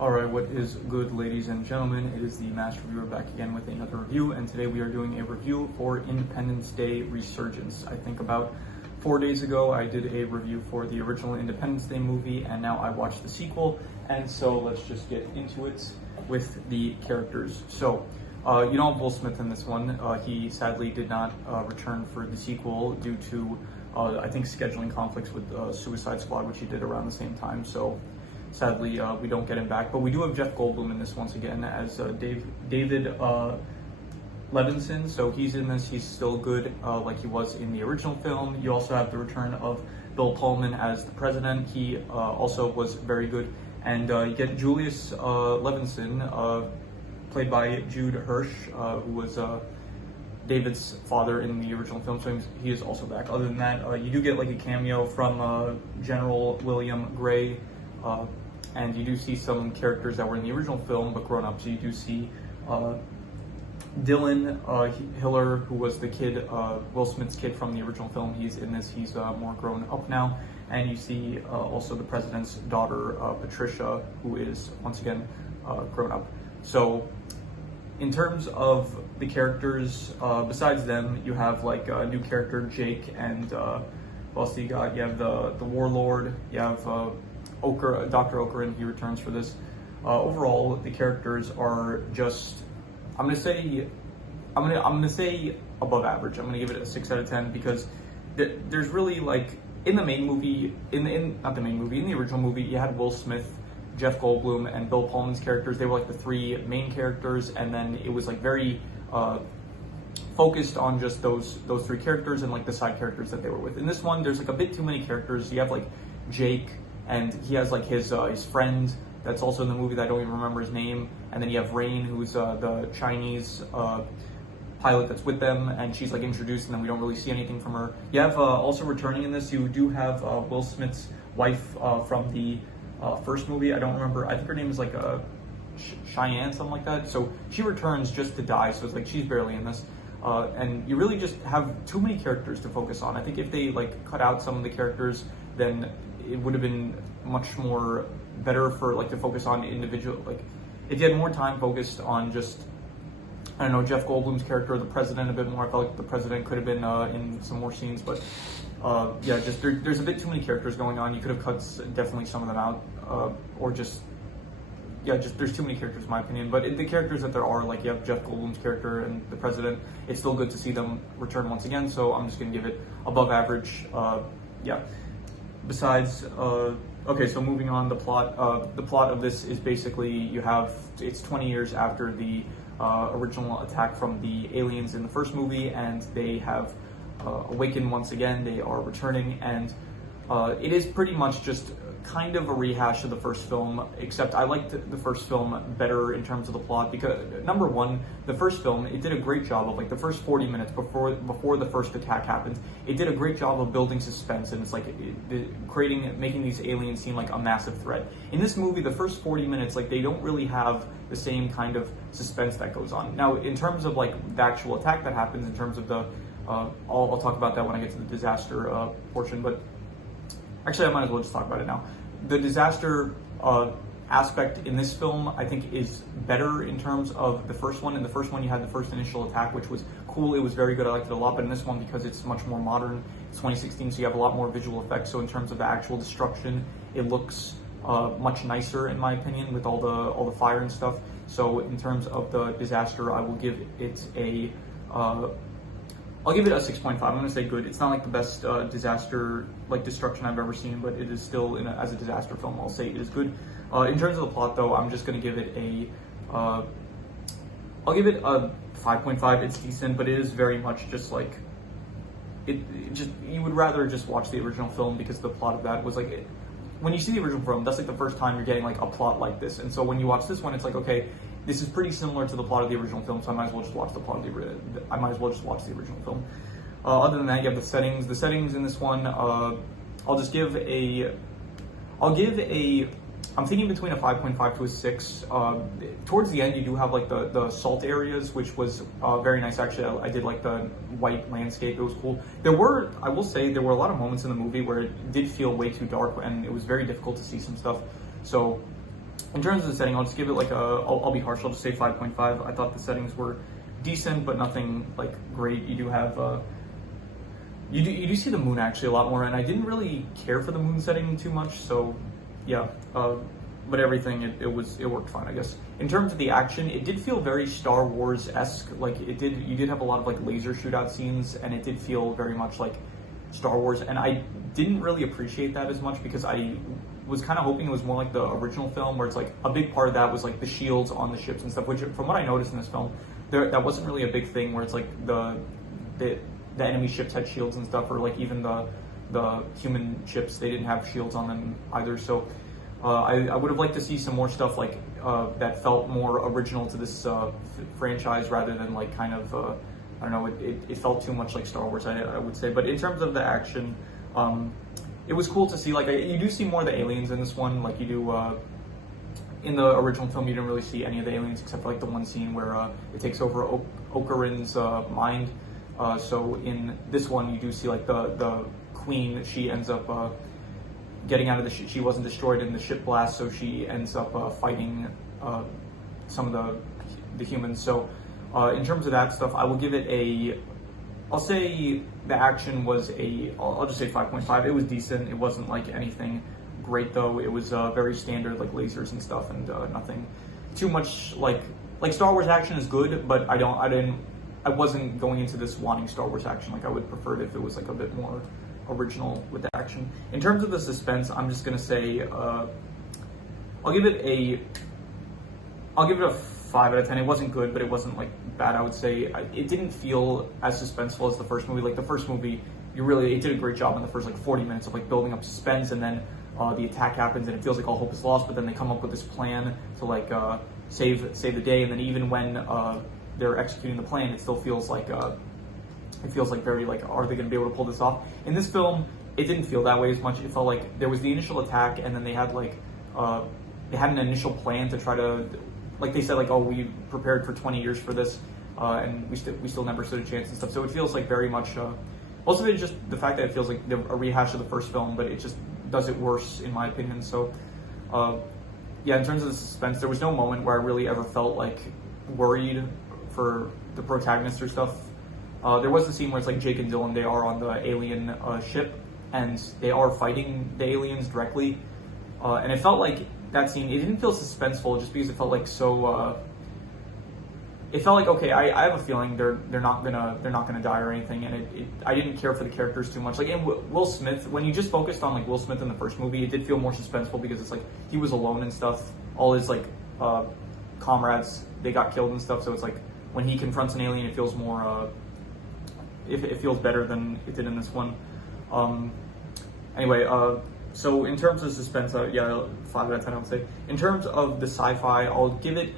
Alright, what is good, ladies and gentlemen? It is the Master Reviewer back again with another review, and today we are doing a review for Independence Day Resurgence. I think about 4 days ago I did a review for the original Independence Day movie, and now I watched the sequel, and so let's just get into it with the characters. So, you don't have Will Smith in this one. He sadly did not return for the sequel due to, I think, scheduling conflicts with Suicide Squad, which he did around the same time, so sadly, we don't get him back, but we do have Jeff Goldblum in this once again as David Levinson. So he's in this. He's still good, like he was in the original film. You also have the return of Bill Pullman as the president. He also was very good, and you get Julius Levinson, played by Jude Hirsch, who was David's father in the original film. So he is also back. Other than that, you do get like a cameo from General William Gray. And you do see some characters that were in the original film but grown up. So you do see Dylan Hiller, who was the kid, Will Smith's kid from the original film. He's in this. He's more grown up now. And you see also the president's daughter, Patricia, who is once again grown up. So in terms of the characters, besides them, you have like a new character, Jake, and what else do you got? You have the warlord. You have Dr. Okerin. He returns for this. Overall, the characters are just, I'm gonna say above average. I'm gonna give it a 6 out of 10 because there's really like in the main movie, in the original movie, you had Will Smith, Jeff Goldblum, and Bill Pullman's characters. They were like the three main characters, and then it was like very focused on just those three characters and like the side characters that they were with. In this one, there's like a bit too many characters. You have like Jake, and he has like his friend that's also in the movie that I don't even remember his name. And then you have Rain, who's the Chinese pilot that's with them, and she's like introduced, and then we don't really see anything from her. You have also returning in this, you do have Will Smith's wife from the first movie. I don't remember. I think her name is like Cheyenne, something like that. So she returns just to die. So it's like she's barely in this. And you really just have too many characters to focus on. I think if they like cut out some of the characters, then it would have been much more better for like to focus on individual, like if you had more time focused on just, I don't know, Jeff Goldblum's character or the president a bit more. I felt like the president could have been in some more scenes, but yeah, just there's a bit too many characters going on. You could have cut definitely some of them out, or just, yeah, just there's too many characters in my opinion. But the characters that there are, like you have Jeff Goldblum's character and the president, it's still good to see them return once again. So I'm just gonna give it above average. Yeah. Besides, okay, so moving on, the plot of this is basically it's 20 years after the original attack from the aliens in the first movie, and they have awakened once again. They are returning, and it is pretty much just kind of a rehash of the first film, except I liked the first film better in terms of the plot because, number one, the first film, it did a great job of like the first 40 minutes before the first attack happens. It did a great job of building suspense, and it's like making these aliens seem like a massive threat. In this movie, the first 40 minutes, like they don't really have the same kind of suspense that goes on. Now, in terms of like the actual attack that happens, in terms of the, I'll talk about that when I get to the disaster portion, but actually, I might as well just talk about it now. The disaster aspect in this film, I think, is better in terms of the first one. In the first one, you had the first initial attack, which was cool. It was very good. I liked it a lot. But in this one, because it's much more modern, it's 2016, so you have a lot more visual effects. So in terms of the actual destruction, it looks much nicer, in my opinion, with all the fire and stuff. So in terms of the disaster, I will give it a I'll give it a 6.5. I'm going to say good. It's not like the best disaster, like destruction I've ever seen, but it is still, as a disaster film, I'll say it is good. In terms of the plot, though, I'm just going to give it I'll give it a 5.5. It's decent, but it is very much just like, you would rather just watch the original film because the plot of that was like, when you see the original film, that's like the first time you're getting like a plot like this. And so when you watch this one, it's like, okay, this is pretty similar to the plot of the original film, so I might as well just watch the plot of the original film. Other than that, you have the settings. The settings in this one, I'm thinking between a 5.5 to a 6. Towards the end, you do have like the salt areas, which was very nice. Actually, I did like the white landscape. It was cool. I will say, there were a lot of moments in the movie where it did feel way too dark, and it was very difficult to see some stuff. So In terms of the setting, I'll just give it like I'll be harsh. I'll just say 5.5. I thought the settings were decent, but nothing like great. You do have you do see the moon actually a lot more, and I didn't really care for the moon setting too much. So yeah, but everything it worked fine, I guess. In terms of the action, it did feel very Star Wars-esque. Like you did have a lot of like laser shootout scenes, and it did feel very much like Star Wars, and I didn't really appreciate that as much because I was kind of hoping it was more like the original film, where it's like a big part of that was like the shields on the ships and stuff, which from what I noticed in this film, that wasn't really a big thing, where it's like the enemy ships had shields and stuff, or like even the human ships, they didn't have shields on them either. So I would have liked to see some more stuff like that felt more original to this franchise, rather than like kind of I don't know, it felt too much like Star Wars, I would say. But in terms of the action, it was cool to see, like, you do see more of the aliens in this one, like you do in the original film. You didn't really see any of the aliens except for like the one scene where it takes over Ocarin's mind. So in this one, you do see like the queen, she ends up getting out of the she wasn't destroyed in the ship blast, so she ends up fighting some of the humans. So in terms of that stuff, I will give it I'll say the action was I'll just say 5.5. It was decent. It wasn't like anything great though. It was very standard, like lasers and stuff, and nothing too much like Star Wars action is good, but I wasn't going into this wanting Star Wars action. Like I would prefer it if it was like a bit more original with the action. In terms of the suspense, I'm just gonna say I'll give it a 5 out of 10. It wasn't good, but it wasn't like bad. I would say it didn't feel as suspenseful as the first movie. Like the first movie, it did a great job in the first like 40 minutes of like building up suspense, and then the attack happens and it feels like all hope is lost. But then they come up with this plan to like save the day, and then even when they're executing the plan, it still feels like very like, are they going to be able to pull this off? In this film, it didn't feel that way as much. It felt like there was the initial attack, and then they had like an initial plan to try to, like they said, like, oh, we prepared for 20 years for this, and we still never stood a chance and stuff. So it feels like very much. Most of it is just the fact that it feels like a rehash of the first film, but it just does it worse in my opinion. So, yeah, in terms of the suspense, there was no moment where I really ever felt like worried for the protagonist or stuff. There was the scene where it's like Jake and Dylan, they are on the alien ship, and they are fighting the aliens directly, and it felt like that scene, it didn't feel suspenseful just because it felt like so. It felt like, okay, I have a feeling they're not gonna die or anything, and I didn't care for the characters too much. Like in Will Smith, when you just focused on like Will Smith in the first movie, it did feel more suspenseful because it's like he was alone and stuff. All his like comrades, they got killed and stuff. So it's like when he confronts an alien, it feels more. It feels better than it did in this one. Anyway, so in terms of suspense, yeah, 5 out of 10 I would say. In terms of the sci-fi, I'll give it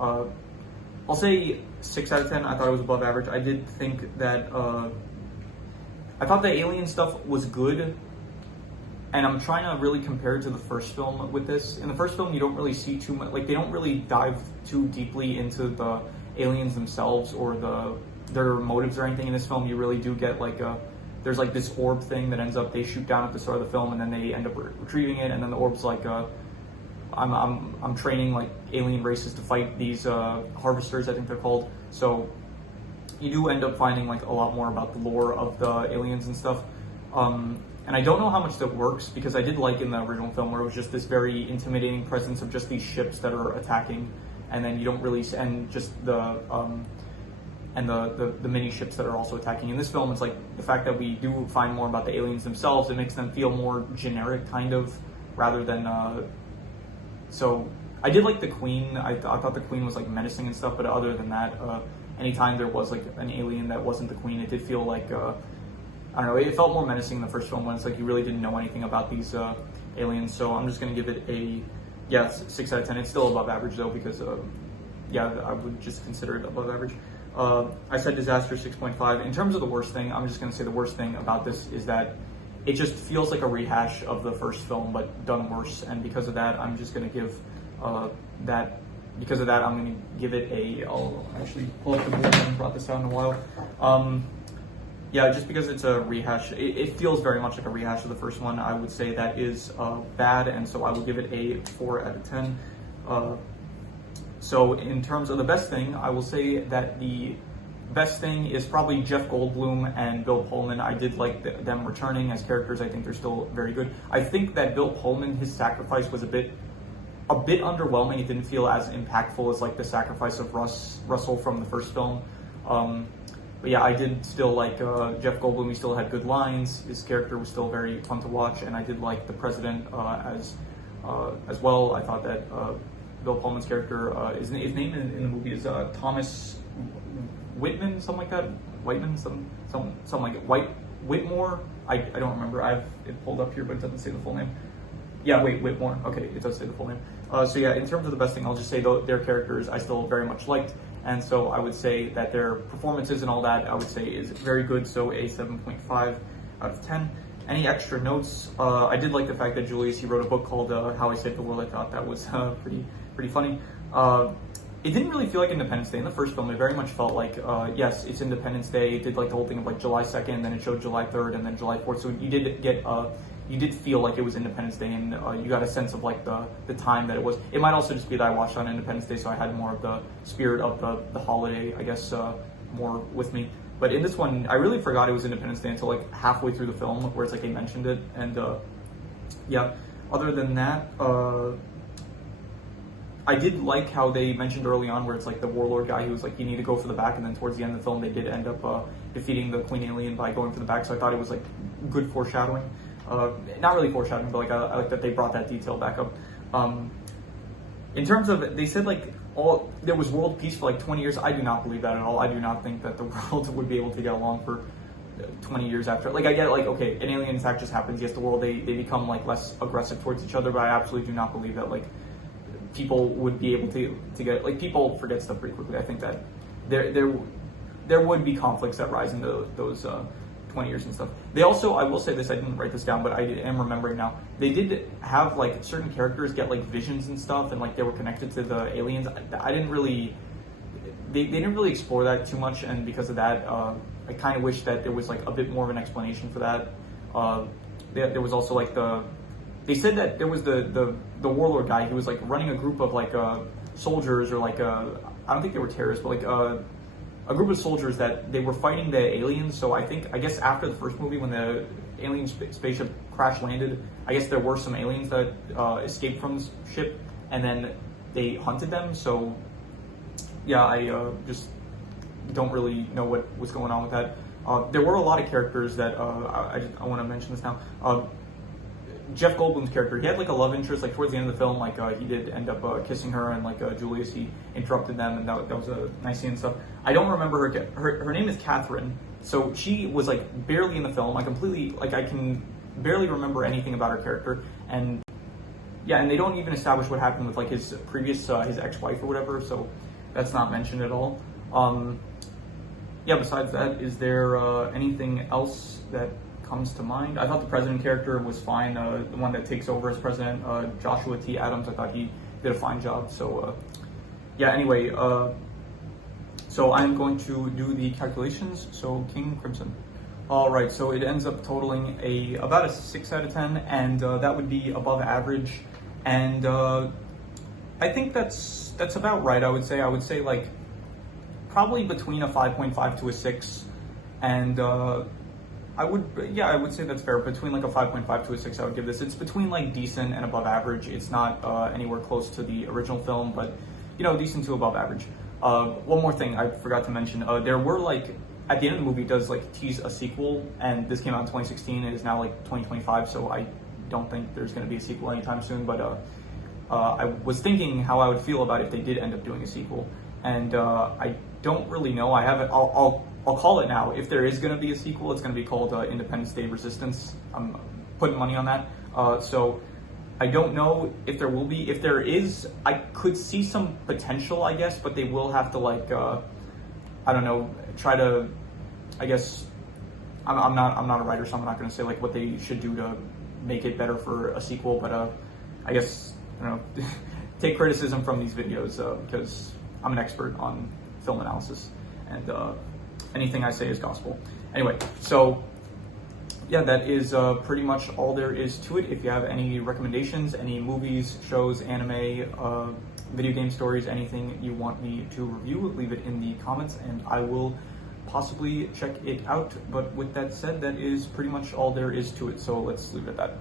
I'll say 6 out of 10. I thought it was above average. I did think that, I thought the alien stuff was good, and I'm trying to really compare it to the first film with this. In the first film, you don't really see too much, like they don't really dive too deeply into the aliens themselves or their motives or anything. In this film, you really do get like there's like this orb thing that ends up, they shoot down at the start of the film, and then they end up retrieving it, and then the orb's like, I'm training like alien races to fight these harvesters, I think they're called. So you do end up finding like a lot more about the lore of the aliens and stuff. And I don't know how much that works, because I did like in the original film where it was just this very intimidating presence of just these ships that are attacking, and then you don't really, and just the mini ships that are also attacking. In this film, it's like the fact that we do find more about the aliens themselves, it makes them feel more generic, kind of, rather than. So I did like the Queen. I thought the Queen was like menacing and stuff, but other than that, anytime there was like an alien that wasn't the Queen, it did feel like I don't know. It felt more menacing in the first film when it's like you really didn't know anything about these aliens. So I'm just gonna give it a 6 out of 10. It's still above average though, because yeah, I would just consider it above average. I said disaster 6.5. In terms of the worst thing, I'm just gonna say the worst thing about this is that it just feels like a rehash of the first film, but done worse. And because of that, I'm just gonna give that. Because of that, I'm gonna give it a. I'll actually pull up the board. I haven't brought this out in a while. Yeah, just because it's a rehash, it feels very much like a rehash of the first one. I would say that is bad, and so I will give it a 4 out of 10. So in terms of the best thing, I will say that the best thing is probably Jeff Goldblum and Bill Pullman. I did like them returning as characters. I think they're still very good. I think that Bill Pullman, his sacrifice was a bit underwhelming. It didn't feel as impactful as like the sacrifice of Russell from the first film. But yeah, I did still like Jeff Goldblum. He still had good lines. His character was still very fun to watch, and I did like the president as well. I thought that Bill Pullman's character, his name in the movie is Thomas Whitman, something like that. Whiteman, something like it. Whitmore. I don't remember. I have it pulled up here, but it doesn't say the full name. Yeah, Whitmore. Okay, it does say the full name. So yeah, in terms of the best thing, I'll just say their characters I still very much liked. And so I would say that their performances and all that, I would say is very good. So a 7.5 out of 10. Any extra notes? I did like the fact that Julius, he wrote a book called How I Saved the World. I thought that was pretty funny. It didn't really feel like Independence Day in the first film. It very much felt like, yes, it's Independence Day. It did like the whole thing of like July 2nd, then it showed July 3rd, and then July 4th. So you did get, you did feel like it was Independence Day, and you got a sense of like the time that it was. It might also just be that I watched on Independence Day, so I had more of the spirit of the holiday, I guess, more with me. But in this one, I really forgot it was Independence Day until like halfway through the film, where it's like they mentioned it. And yeah, other than that, I did like how they mentioned early on where it's like the warlord guy who was like, you need to go for the back, and then towards the end of the film, they did end up defeating the Queen Alien by going for the back. So I thought it was like good foreshadowing. Not really foreshadowing, but like I like that they brought that detail back up. In terms of, they said like there was world peace for like 20 years. I do not believe that at all. I do not think that the world would be able to get along for 20 years after. Like I get like, okay, an alien attack just happens. Yes, the world, they become like less aggressive towards each other, but I absolutely do not believe that like people would be able to get, like, people forget stuff pretty quickly. I think that there would be conflicts that rise in those 20 years and stuff. They also, I will say this, I didn't write this down, but I am remembering now. They did have like certain characters get like visions and stuff, and like they were connected to the aliens. I didn't really, they didn't really explore that too much, and because of that, I kind of wish that there was like a bit more of an explanation for that. There was also like they said that there was the warlord guy who was like running a group of like soldiers, or like I don't think they were terrorists, but like a group of soldiers that they were fighting the aliens. So I guess after the first movie, when the alien spaceship crash landed, I guess there were some aliens that escaped from the ship, and then they hunted them. So yeah, I just don't really know what was going on with that. There were a lot of characters that I want to mention this now. Jeff Goldblum's character, he had like a love interest, like towards the end of the film, like he did end up kissing her, and like Julius, he interrupted them, and that was a nice scene and stuff. I don't remember her name is Catherine, so she was like barely in the film. I can barely remember anything about her character, and yeah, and they don't even establish what happened with like his previous his ex-wife or whatever, so that's not mentioned at all. Yeah, besides that, is there anything else that comes to mind? I thought the president character was fine. The one that takes over as president, Joshua T. Adams, I thought he did a fine job. So yeah, anyway, so I'm going to do the calculations. So King Crimson. All right, so it ends up totaling about a 6 out of 10, and that would be above average. And I think that's about right. I would say like probably between a 5.5 to a 6, and I would say that's fair. Between like a 5.5 to a 6, I would give this. It's between like decent and above average. It's not anywhere close to the original film, but you know, decent to above average. One more thing I forgot to mention. There were like, at the end of the movie, it does like tease a sequel, and this came out in 2016. It is now like 2025, so I don't think there's going to be a sequel anytime soon. But I was thinking how I would feel about if they did end up doing a sequel, and I don't really know. I haven't. I'll call it now. If there is going to be a sequel, it's going to be called Independence Day Resistance. I'm putting money on that. So I don't know if there will be. If there is, I could see some potential, I guess, but they will have to like, I don't know, try to, I guess, I'm not a writer, so I'm not going to say like what they should do to make it better for a sequel, but I guess, I don't know, take criticism from these videos because I'm an expert on film analysis, and anything I say is gospel. Anyway, so yeah, that is pretty much all there is to it. If you have any recommendations, any movies, shows, anime, video game stories, anything you want me to review, leave it in the comments and I will possibly check it out. But with that said, that is pretty much all there is to it. So let's leave it at that.